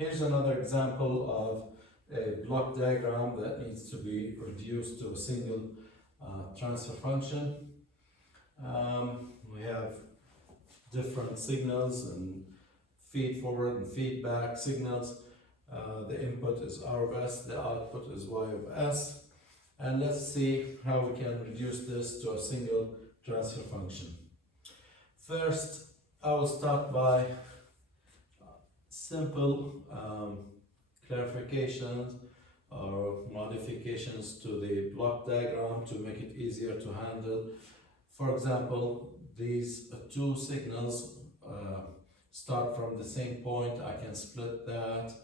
Here's another example of a block diagram that needs to be reduced to a single transfer function. We have different signals and feed forward and feedback signals. The input is R of S, the output is Y of S. And let's see how we can reduce this to a single transfer function. First, I will start by simple clarifications or modifications to the block diagram to make it easier to handle. For example, these two signals start from the same point. I can split that,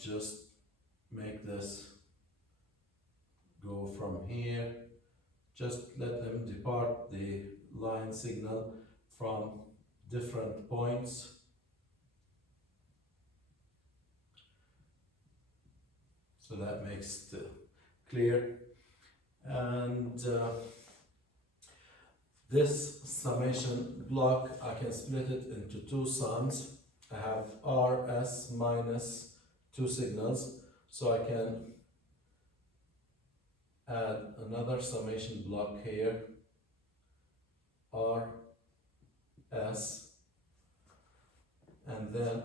just make this go from here. Just let them depart the line signal from different points. So that makes it clear. And this summation block, I can split it into two sums. I have RS minus two signals, so I can add another summation block here, RS, and then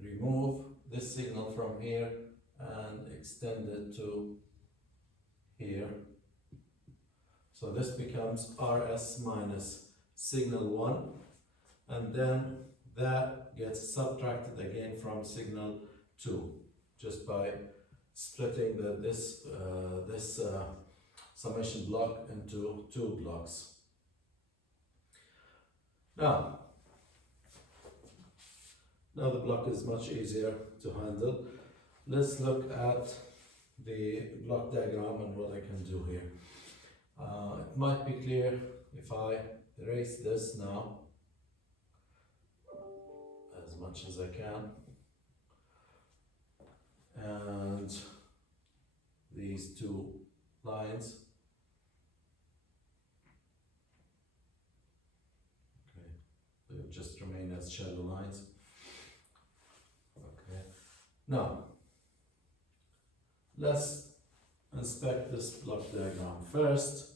remove this signal from here and extend it to here. So this becomes RS minus signal 1, and then that gets subtracted again from signal 2, just by splitting this summation block into two blocks. Now the block is much easier to handle. Let's look at the block diagram and what I can do here. It might be clear if I erase this now as much as I can, and these two lines. Okay, they'll just remain as shadow lines. Okay, now let's inspect this block diagram. First,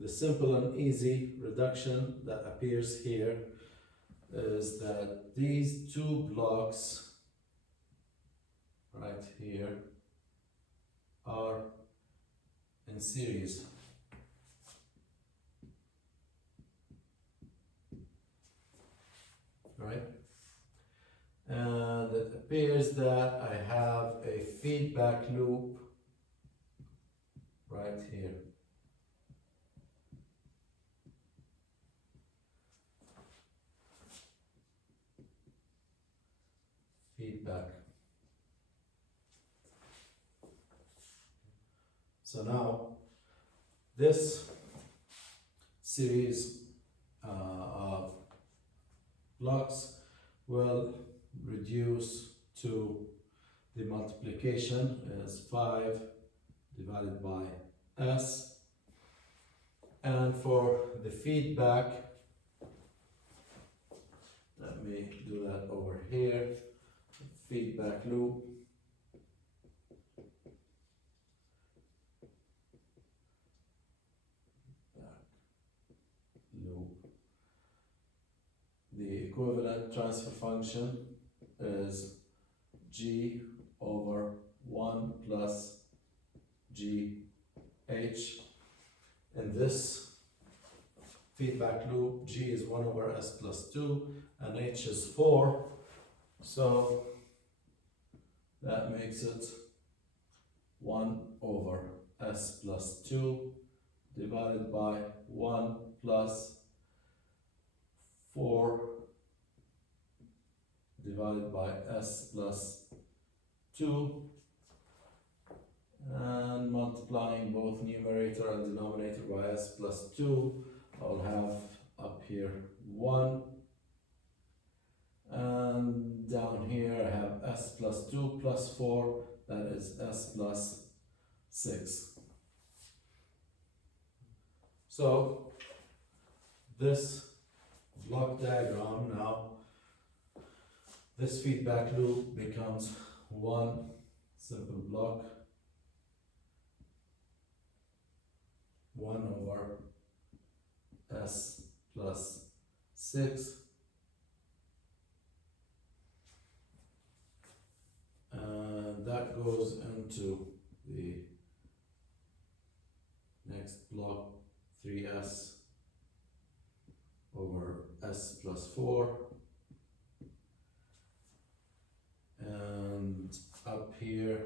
the simple and easy reduction that appears here is that these two blocks right here are in series. Right? And it appears that I have a feedback loop right here. Feedback. So now this series of blocks will reduce to the multiplication as 5 divided by S, and for the feedback, let me do that over here. Feedback loop, the equivalent transfer function is G over 1 plus GH. In this feedback loop, G is 1 over S plus 2 and H is 4, so that makes it 1 over S plus 2 divided by 1 plus 4 divided by S plus 2, and multiplying both numerator and denominator by S plus 2, I'll have up here 1, and down here I have S plus 2 plus 4, that is S plus 6. So this block diagram now This feedback loop becomes one simple block, 1 over s plus 6, and that goes into the next block, 3s over s plus 4, and up here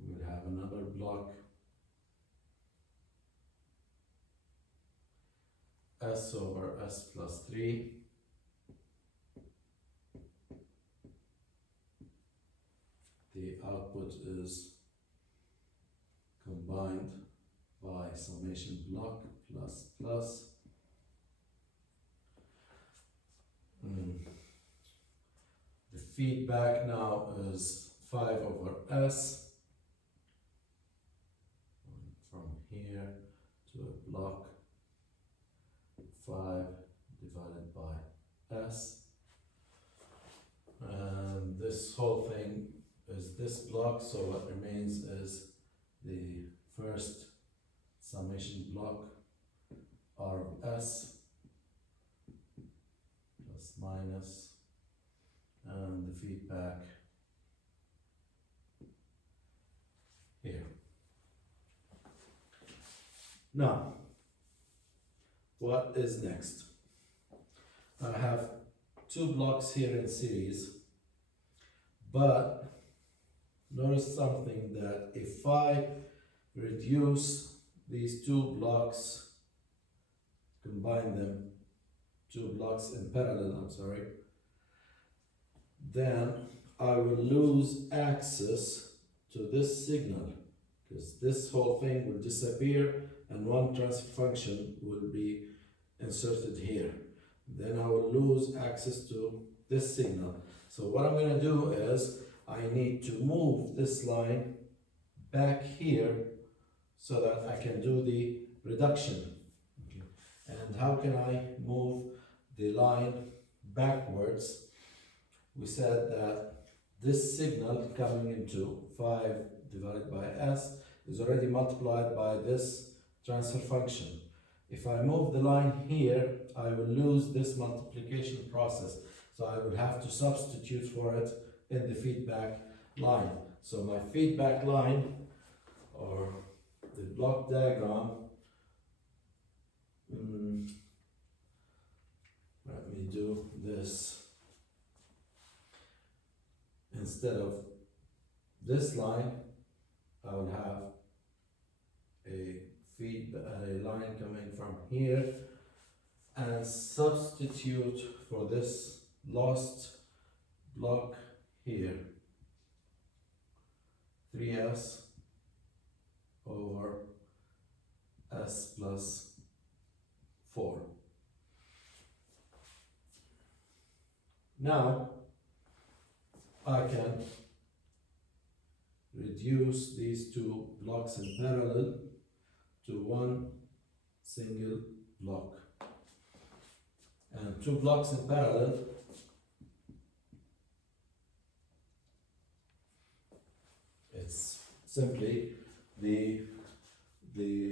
we'll have another block, s over s plus 3, the output is combined by summation block plus plus. The feedback now is 5 over s, from here to a block 5 divided by s, and this whole thing is this block, so what remains is the first summation block r of s plus minus, and the feedback here. Now, what is next? I have two blocks here in series, but notice something, that if I reduce these two blocks, combine them, two blocks in parallel, I'm sorry, then I will lose access to this signal, because this whole thing will disappear and one transfer function will be inserted here. Then I will lose access to this signal. So what I'm going to do is I need to move this line back here so that I can do the reduction. Okay. And how can I move the line backwards? We said that this signal coming into 5 divided by s is already multiplied by this transfer function. If I move the line here, I will lose this multiplication process. So I will have to substitute for it in the feedback line. So my feedback line, or the block diagram, let me do this. Instead of this line, I will have a line coming from here, and substitute for this lost block here, 3s over s plus 4. Now I can reduce these two blocks in parallel to one single block. And two blocks in parallel it's simply the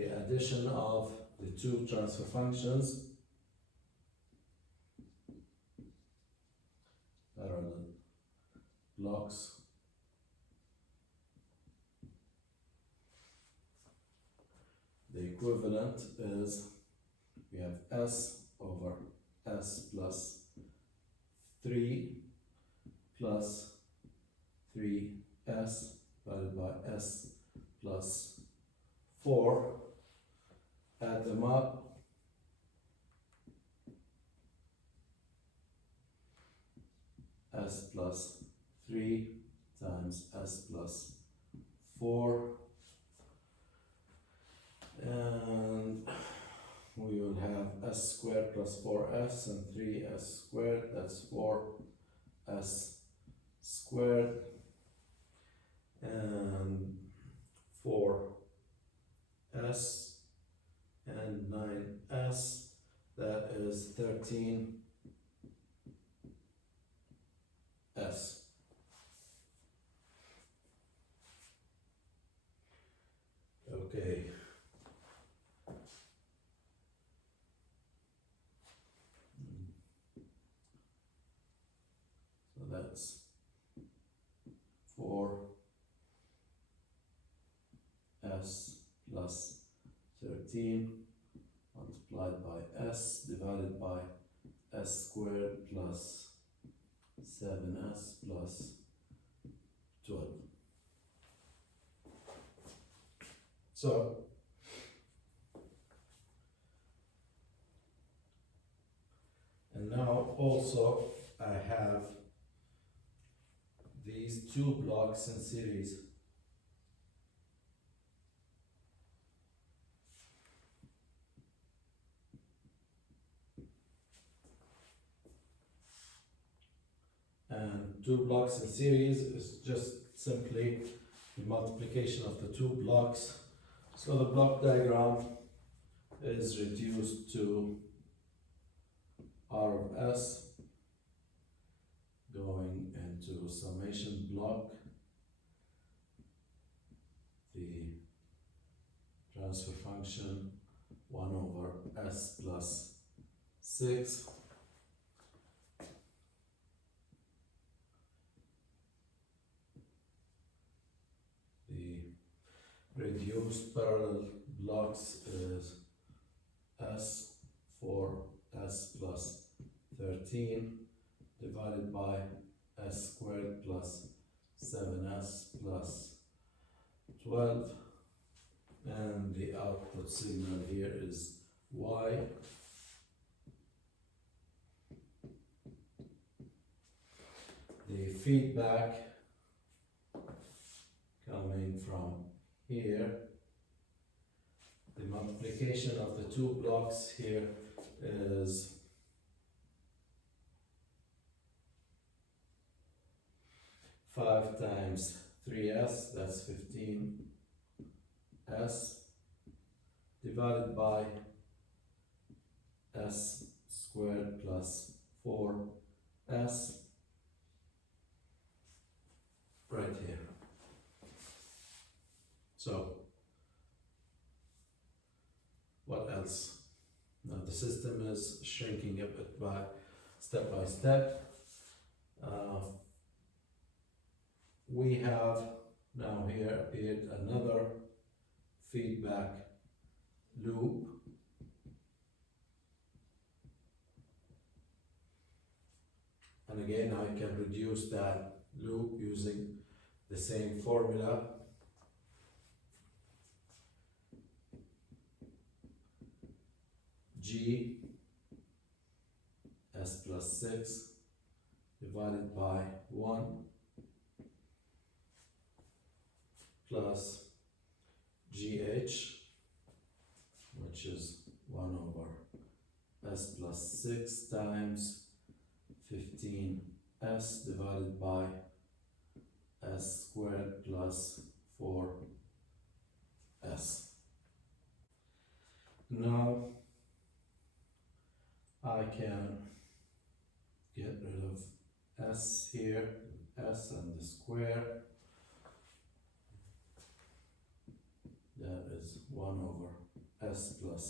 addition of the two transfer functions, parallel blocks, the equivalent is we have s over s plus 3 plus 3s divided by s plus 4, add them up, s plus 3 times s plus 4, and we will have s squared plus 4s and 3s squared, that's 4s squared, and 4s and 9s, that is 13 15 multiplied by s divided by s squared plus 7s plus 12. So and now also I have these two blocks in series. And two blocks in series is just simply the multiplication of the two blocks. So the block diagram is reduced to R of S going into summation block, the transfer function 1 over S plus 6 the reduced parallel blocks is S 4S plus 13 divided by S squared plus 7S plus 12, and the output signal here is Y. The feedback coming from here, the multiplication of the two blocks here is 5 times 3s, that's 15s, divided by s squared plus 4s, right here. So, what else? Now the system is shrinking a bit by step. We have now here appeared another feedback loop. And again, I can reduce that loop using the same formula. G S plus 6 divided by 1 plus GH, which is 1 over S plus 6 times 15S divided by S squared plus 4S. Now I can get rid of S here, S and the square. That is 1 over S plus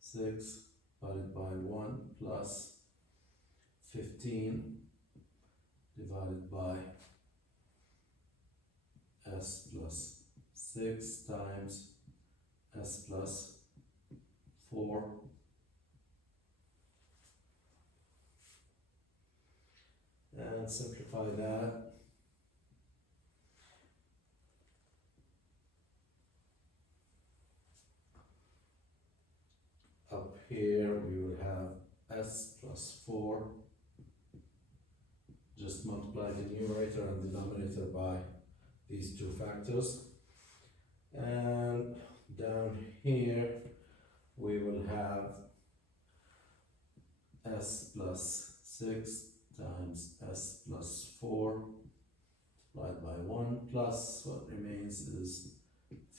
6 divided by 1 plus 15 divided by S plus 6 times S plus 4 and simplify that. Up here we will have S plus 4, just multiply the numerator and denominator by these two factors, and down here we will have S plus 6 times S plus 4 multiplied by 1 plus what remains is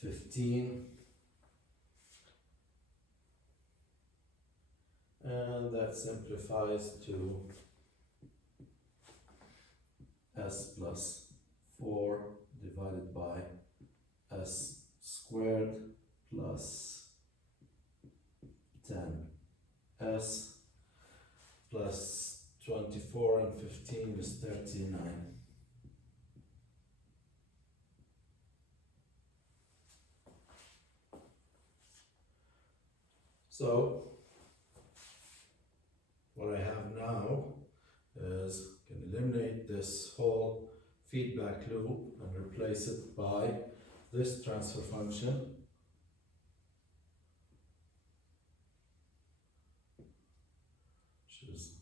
15, and that simplifies to S plus 4 divided by S squared plus 10S plus 24 and 15 is 39. So what I have now is I can eliminate this whole feedback loop and replace it by this transfer function, which is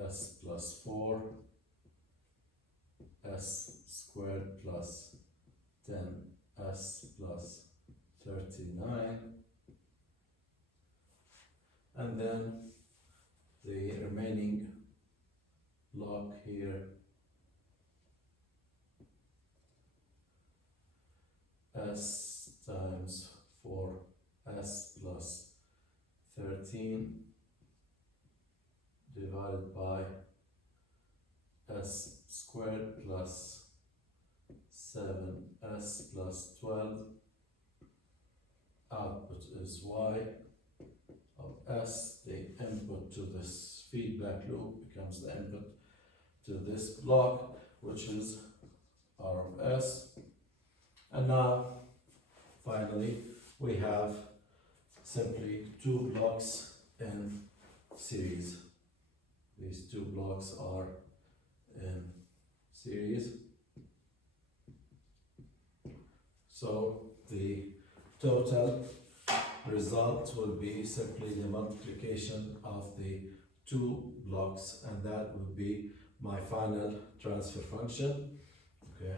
s plus 4 s squared plus 10s plus 39, and then the remaining block here s times 4s plus 13 divided by s squared plus 7s plus 12. Output is y of s. The input to this feedback loop becomes the input to this block, which is r of s. And now, finally, we have simply two blocks in series. These two blocks are in series. So the total result will be simply the multiplication of the two blocks, and that will be my final transfer function. Okay.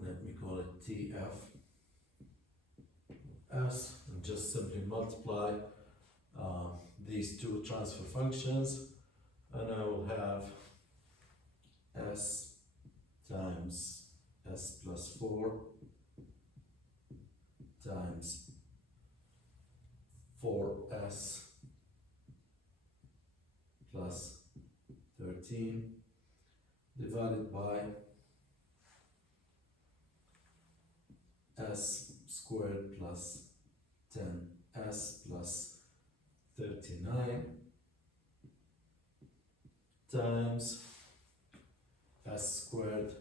Let me call it TF S, and just simply multiply these two transfer functions, and I will have S times S plus 4 times 4S plus 13 divided by S squared plus 10S plus 39 times S squared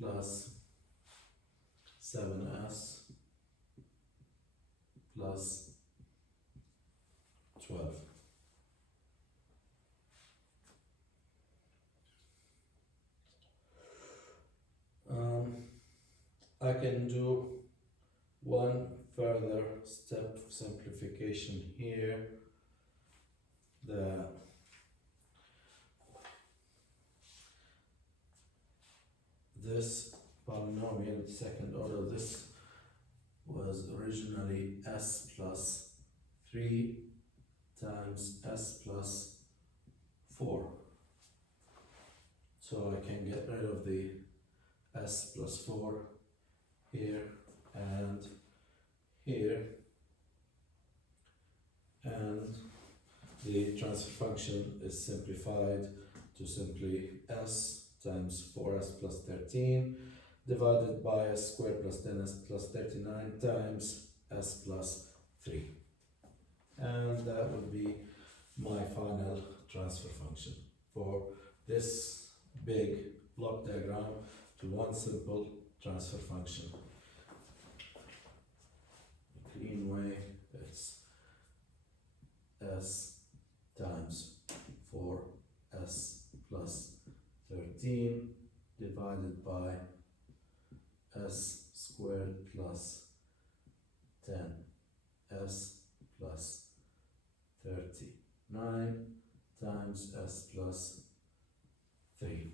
plus 7S plus 12. I can do one further step of simplification here. This polynomial second order, this was originally s plus 3 times s plus 4. So I can get rid of the s plus 4 here and here, and the transfer function is simplified to simply s times 4s plus 13 divided by s squared plus 10s plus 39 times s plus 3. And that would be my final transfer function for this big block diagram to one simple transfer function. A clean way, it's s times 4s plus 13 divided by s squared plus 10s plus 39 times s plus 3.